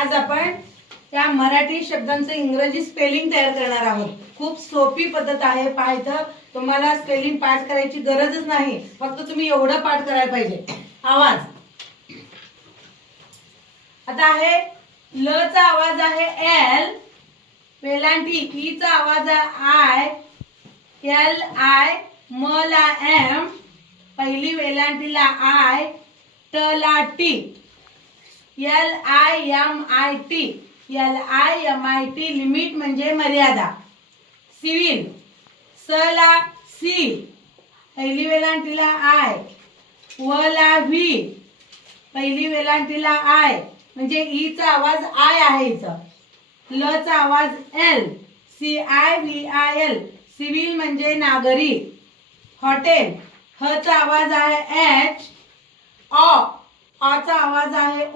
आज आपण त्या मराठी शब्दांचं इंग्रजी स्पेलिंग तयार करणार आहोत। खूप सोपी पद्धत आहे। पाहायचं तुम्हाला स्पेलिंग पाठ करायची गरजच नाही, फक्त तुम्ही एवढं पाठ करायला पाहिजे। आवाज आता आहे ल चा आवाज आहे एल, वेलांटी ई चा आवाज आहे आय, एल आय, म ला एम, पहिली वेलांटीला आय, ट ला टी, L I M I T, L I M I T limit म्हणजे मर्यादा। सिव्हिल स ला सी, पहिली वेलांटीला आय, व ला व्ही, पहिली वेलांटीला आय म्हणजे ई चा आवाज आय आहे इथं, ल चा आवाज L, C I V I L, civil म्हणजे नागरी। हॉटेल ह चा आवाज आहे एच, ऑ चा आवाज आहे